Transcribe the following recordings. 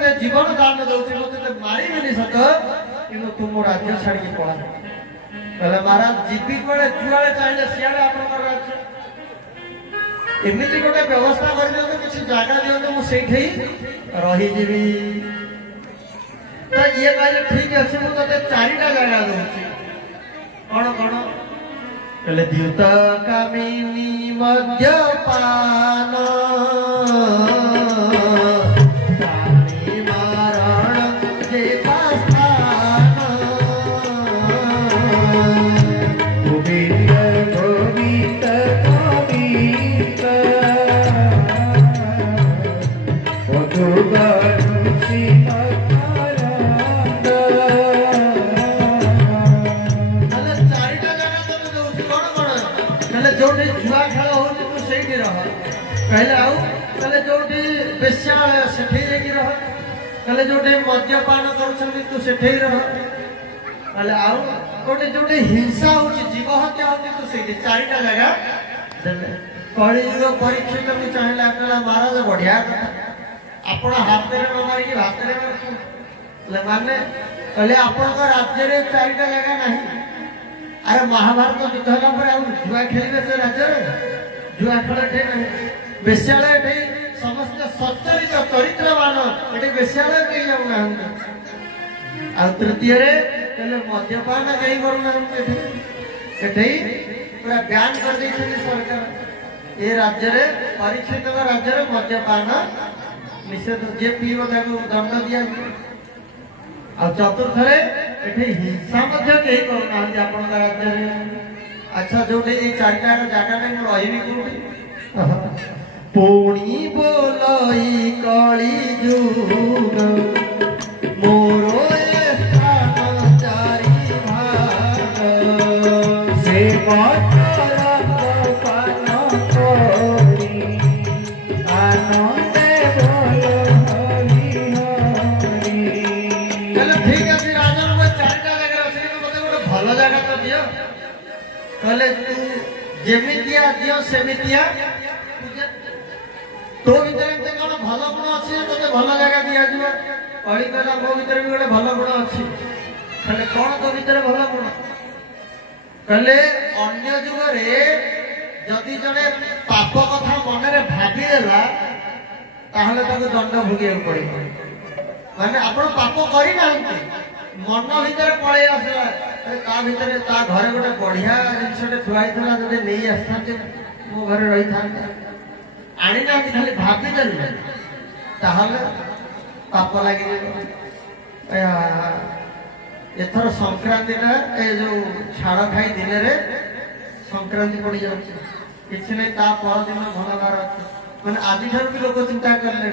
ते जीवन दान दउछि मते मारी बेनी सत किनु तुम राज्य छाड़ के पळा कहले महाराज जीवी बेले जुआले चाहिले सियाले आपन राज्य एमिति गोटे व्यवस्था कर दियो तो किसी जगह दियो तो मु सेठी रही जीवी तो ये कहले ठीक अछि मु तते चारिटा जगह दउछि कोन कोन कहले द्युत कामिनी मद्यपान कहले आउ कहले जोटी बेश्या सेठे जाकी रह कहले जोटी मद्यपान करूछन्ती तू सेठे रह कहले आउ गोटे जोटी हिंसा होची जीव हत्या होती तू सेठी चारिटा जगह देले कलियुग परीक्षित मु चाहेला कहला महाराज बढ़िया कथा आपण हाथ रे न मारी भात रे ले माने कहले आपण का राज्य रे चारिटा जगह नहीं अरे महाभारत युद्ध होला पर आउ जुआ खेलिबे से राज्य रे जुआ खेल ठे नहीं बेश्यालय ठे समस्त सच्चरित चरित्रवान एटे बेश्यालय कहीं जाऊ ना आ तृतीय रे कहले मद्यपान कहीं करू ना एटे पूरा बैन कर दै छै सरकार ए राज्य रे परीक्षित राज्य रे मद्यपान निषेध जे पीबो ताको दंड दिया आ चतुर्थ रे एटे हिंसा मध्य कहीं करू ना आपण राज्य रे अच्छा जोटे ए चारटा जगह में रहिबी कोठी पुणी बोलई कली जुग मोरो स्थान चारि भाग से पान करी आनंदे बोलो हरि हरि चलो ठीक है राजन को चारटा जगह रखी मते गोटे भलो जगह तो दियो कहले तू जेमितिया दियो सेमितिया तो भीतर एते कोन भलो गुण अछि तते भलो जगह दिया जिवो कळी कहला मो भीतर भी गोटे भलो गुण अछि कहले कोन तो भीतर भलो गुण कहले अन्य जुग रे जदि जने पाप कथा मन रे भाबी देला ताहले ताको दंड भोगिया पड़े माने आपण पाप करि नांती मन भीतर पळे आसला ता भीतर ता घरे गोटे बढ़िया जिनसटे थुआई थला जदि नै आस्थाते मो घरे रही थांता आनी ना खाली भाबी देले ताहले पाप लागि एथर संक्रांति ना ए जो छाड़ खाई दिन रे संक्रांति पड़ी जाउछ किछि नै ता पर दिन भलगार माने आदि ठर भी लोक चिंता करले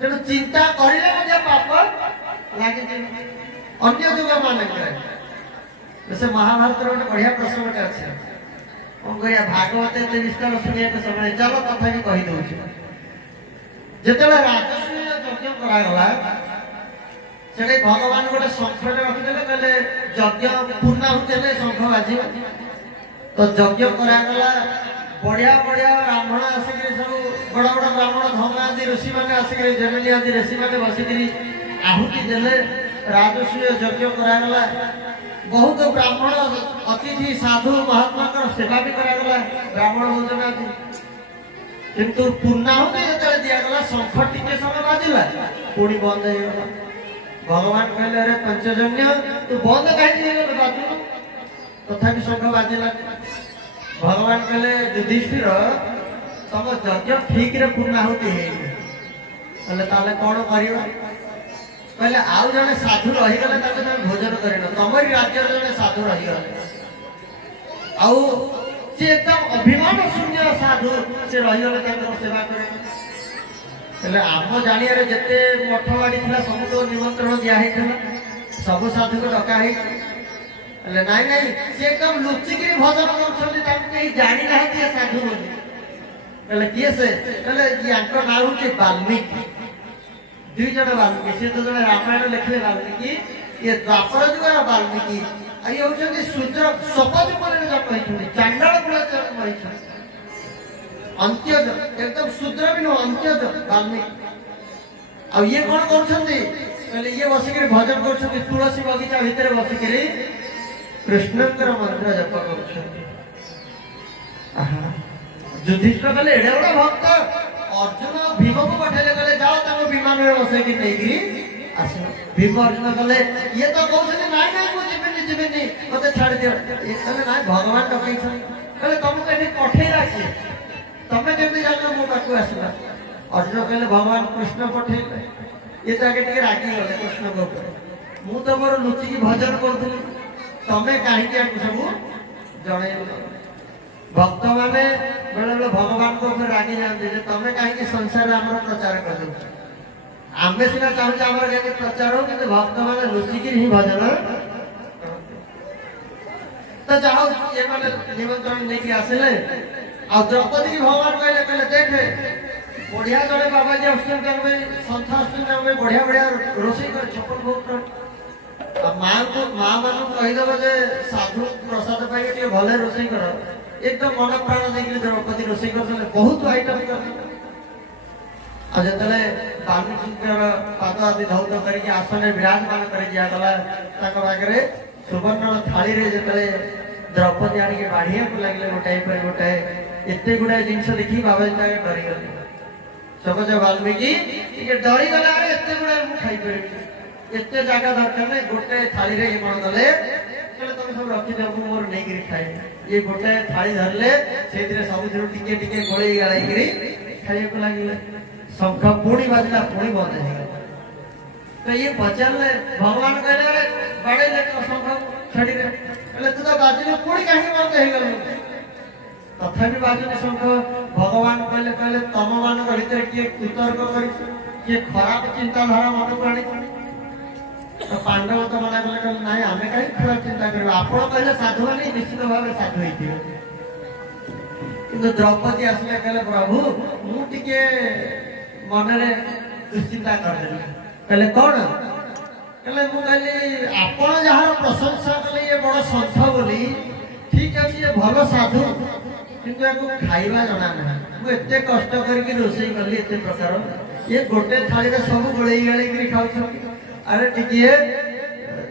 तेनु चिंता करिले जे पाप लागि अन्य जुग माने करे जैसे महाभारत रे बढ़िया प्रसंग अछि ओंगया भागवत ते विस्तार सुनिया के समय चलो कथा भी कहि दउ छी जेतेला राजस्व यज्ञ करा गला सेटे भगवान गोटे शंखटे रखि देले कहले यज्ञ पूर्ण होतेले शंख बाजी तो यज्ञ करा गला बढ़िया बढ़िया ब्राह्मण आसिक सब बड़ बड़ ब्राह्मण धम आदि ऋषि माने आसिक जेमेली आदि ऋषि माने बसिकरी आहुति देले राजस्व यज्ञ करा गला बहुत ब्राह्मण अतिथि साधु महात्मा कर सेवा भी करा गला ब्राह्मण भोजन आदि किंतु पूर्णाहुति जतले दिया गला शंख टिके समय बाजिला पुणी बंद हो गला भगवान कहले अरे पंचजन्य तू बंद काहे दिए बाजू तथापि शंख बाजिला भगवान कहले युधिष्ठिर तम यज्ञ ठीक रे पूर्णाहुति हे कहले ताले कोन करियो कहले आउ जने साधु रही गले ताके तुम भोजन करिन तमरी राज्य जने साधु रही गले आउ से एकदम अभिमान शून्य साधु से रही गले ताके सेवा करे कहले आम जानिया रे जते मठवाड़ी थिला सब तो निमंत्रण दिया हेतला सब साधु को डका हे कहले नाही नाही से एकदम लुच्ची के भोजन करछथि ताके केही जानि नाही कि साधु बोली कहले किए से कहले यानको नाम के वाल्मीकि दुई जन वाल्मीकि से तो जन रामायण लिखले वाल्मीकि ये द्वापर जुग वाल्मीकि आई होछन शूद्र सपज पर जन्म होइछन चांडाल कुल जन्म होइछन अंत्यज एकदम शूद्र भी नो अंत्यज वाल्मीकि आ ये कौन करछंती कहले ये बसिकरी भजन करछंती तुलसी बगीचा भितर बसिकरी कृष्णकर मंत्र जप करछंती। युधिष्ठिर कहले एडे बड़ा भक्त अर्जुन भीम को पठेले कहले जाओ ताको विमान में बसे कि नेगी आसो। भीम अर्जुन कहले ये तो कहछंती नाइ नाइ मु जीवेनी मते छाड़ दियो। ये कहले नाइ भगवान तो कहछन कहले तुमको एठी पठेला कि तमे केमि जानो मो पाकु आसला। अर्जुन कहले भगवान कृष्ण पठेले ये जाके टिके रागी गले कृष्ण को मु तो मोर लुचि की भजन करथुली तमे काहे कि आकु सब जणे भक्त माने बेले बेले भगवान को ऊपर रागी जानते जे तमे काहे कि संसार हमर प्रचार कर दो आमे सिना चाहू हमर के प्रचार हो कि भक्त माने लुचि की ही भजन तो जाओ ये माने निमंत्रण लेके आसले आ द्रौपदी की भगवान कहले कहले देखे बढ़िया जड़े बाबा जी अष्टमी में संथा अष्टमी में बढ़िया बढ़िया रोषेई कर छप्पन भोग माँ को माँ मान कहीदेव जे साधु प्रसाद पाई टे भले रोषेई कर एकदम मन प्राण देखिए द्रौपदी रोषेई कर बहुत आइटम कर जिते वाल्मीकिंकर पाद आदि धौत करके आसन विराजमान कर दिया गला सुवर्ण थाली रे जिते द्रौपदी आनिक बाढ़िया को लगे गोटाए पर गोटाए एत गुड़ाए जिनस देखी बाबा जी डरी गले सबज वाल्मीकि डरी गले अरे एत गुड़ाए मुझे खाई एत जगह दरकार नहीं गोटे थाली रे कौन गले तुम सब रखिद मोर नहीं खाए ये गोटे थाली धरले से सब टिके टिके गोले गाड़ी खाइए को लगे शंख पुणी बाजला पुणी बंद है तो ये पचारे भगवान कहले बाड़े शंख छड़ी तू तो बाजू पुणी कहीं बंद है तथापि बाजू शंख भगवान कहले कहले तम मान भीतर किए कुतर्क कर किए खराब चिंताधारा मन को आनी तो पांडव तो मना कले ना आम कहीं खराब चिंता कर आप साधु मैंने निश्चित भाव साधु होती कि द्रौपदी आसले कहले प्रभु मुझे मनरे दुश्चिंता करदेली कहले कौन कहले मु कहली आपण जहार प्रशंसा कले ये बड़ संथ बोली ठीक अछि ये भलो साधु किंतु याको खाइबा जणा ना मु एते कष्ट करके रोसई करली एते प्रकार ये गोटे थाली रे सब गोळई गाळी करी खाउ अरे टिकिए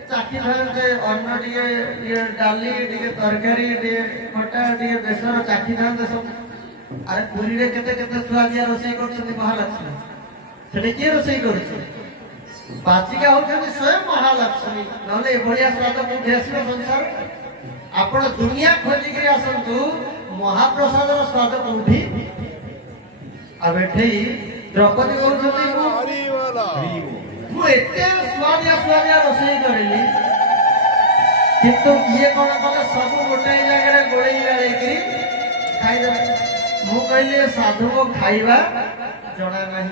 चाकी थानते अन्न टिके ये डाली टिके तरकारी टिके खटा टिके बेसर चाकी थानते सब अरे पूरी रे केते केते छुआ दिया रोसई करछथि महालक्ष्मी सेटे के रोसई करछ बाचिका होछथि स्वयं महालक्ष्मी नले बढ़िया स्वाद को देशर संसार आपण दुनिया खोजी के आसंतु महाप्रसाद रो स्वाद कोठी अब एठे द्रौपदी कहउछथि हरि वाला मु एते स्वादिया रोसई करली किंतु ये कोन कले सब गोटे जगह रे गोळई गाळी करी खाइ दे मु कहले साधु को खाइबा जणा नाही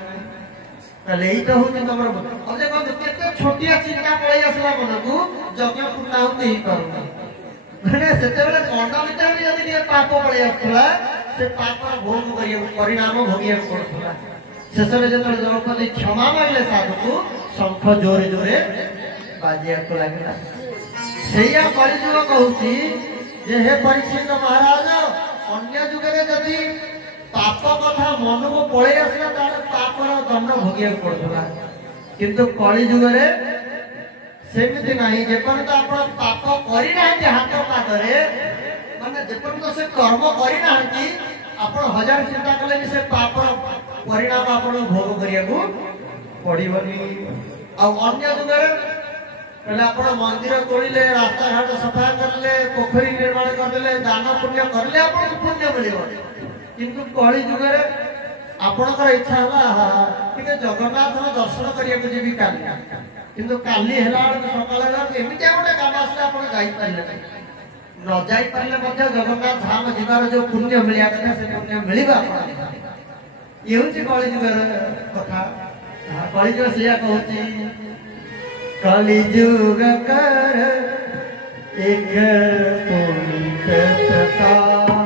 तले ही तो होते तमर अजे कोन केते छोटिया चिंता पळई आसला मन को यज्ञ पूर्ण होते ही करूना माने सेते बेले कोंडा भीतर यदि के पाप पळई आसला से पाप भोग करिया परिणाम भोगिया पड़थला शेषरे जतले द्रौपदी क्षमा मांगले साधु को शंख जोरे जोरे बाजिया को लागला सेया परिजुग कहूची जे हे परीक्षित महाराज अन्य जुगरे जदि पाप कथा मन को पळई आसला तार पापर दंड भोगिया पड़थला किंतु कली जुगरे सेमिति नाही जेपन तो आपण पाप करि नाही हाथ पादरे माने जेपन तो से कर्म करि नाही आपण हजार चिंता कले से पाप परिणाम आपण भोग करिया को पड़िबनी आ अन्य जुगरे पहले आपण मंदिर तोड़िले रास्ता घाट सफा करले पोखरी निर्माण करले दान पुण्य करले आपण पुण्य मिलिबो किंतु कली जुगरे आपणकर इच्छा हला कि जगन्नाथ दर्शन करिया को जेबी काली किंतु काली हेला सकाळ एमितिया गोटे काम आसले आपण जाई पाइले न जाई पाइले मध्य जगन्नाथ धाम जीवार जो पुण्य मिलिया कथा से पुण्य मिलिबा ये होची कली जुगर कथा कली जुग सिया कहूची कली जुग कर एक पुनीत प्रताप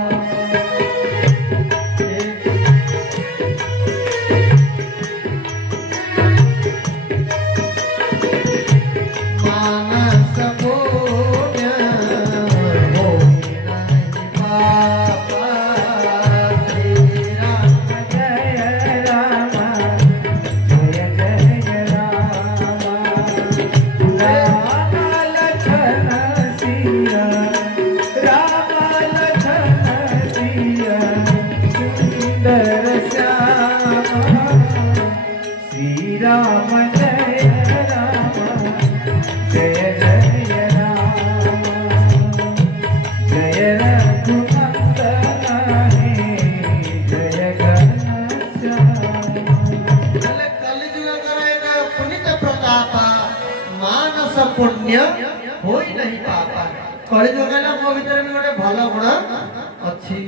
जय राम जय राम जय जय राम जय रघुनंदन जय पुनित प्रताप मानस पुण्य होई नहीं पापा कलिजुग मो भीतर भी गोटे भल गुण अच्छी